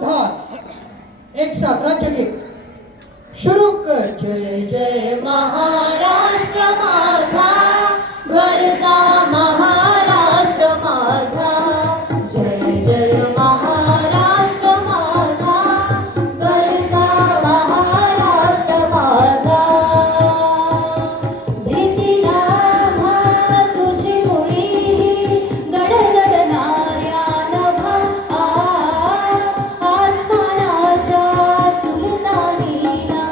एक साथ राज्यगीत शुरू कर। जय जय महाराष्ट्र माझा, गरजा महाराष्ट्र माझा, जय जय महाराष्ट्र माझा, गरजा महाराष्ट्र माझा। भीतीला तुझी मुळी गडगडणाऱ्या नभा, आस्थानाच्या सुलतानीला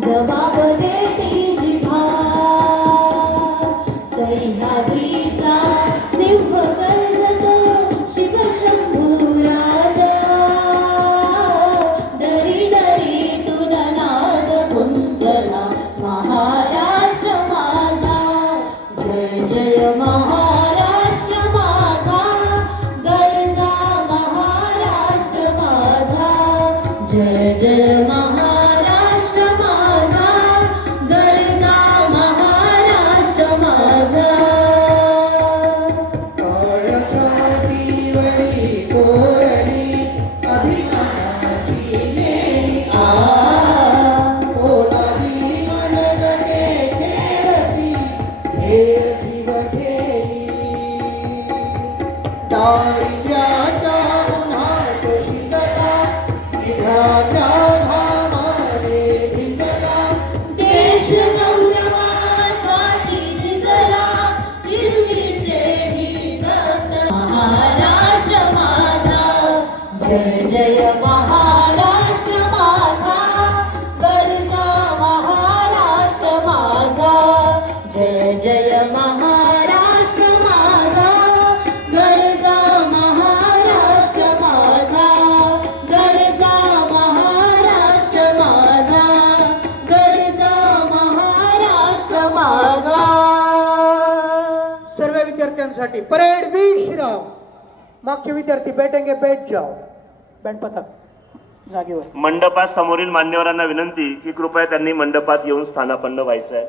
जबाब देती जिभा। सह्याद्रीचा सिंह गर्जतो शिवशंभू राजा, दरी दरीतून नाद गुंजला महाराष्ट्र माझा। जय जय महाराष्ट्र माझा, गरजा महाराष्ट्र माझा, जय जय महाराष्ट्र माझा, गरजा महाराष्ट्र माझा। काळछातीवरी कोरली अभिमानाची लेणी, कोणाही मनगटे खेळती खेळती बघेली। दारिद्र्याच्या उन्हात शीतला, निधाच्या घामाने भिजला, देश गौरवासाठी झिजला दिल्लीचे ही रक्त। महाराष्ट्र माझा, जय जय महाराष्ट्र माझा, गरजा महाराष्ट्र माझा, जय जय महाराष्ट्र माझा, गरजा महाराष्ट्र माझा, गरजा महाराष्ट्र माझा, गरजा महाराष्ट्र माझा। सर्व विद्यार्थ्यांसाठी परेड विश्राम। मागचे विद्यार्थी बैठेंगे, बैठ जाओ। बँड पथक जागेवर। मंडपात समोरील मान्यवरांना विनंती की कृपया त्यांनी मंडपात येऊन स्थानापन्न व्हायचं आहे।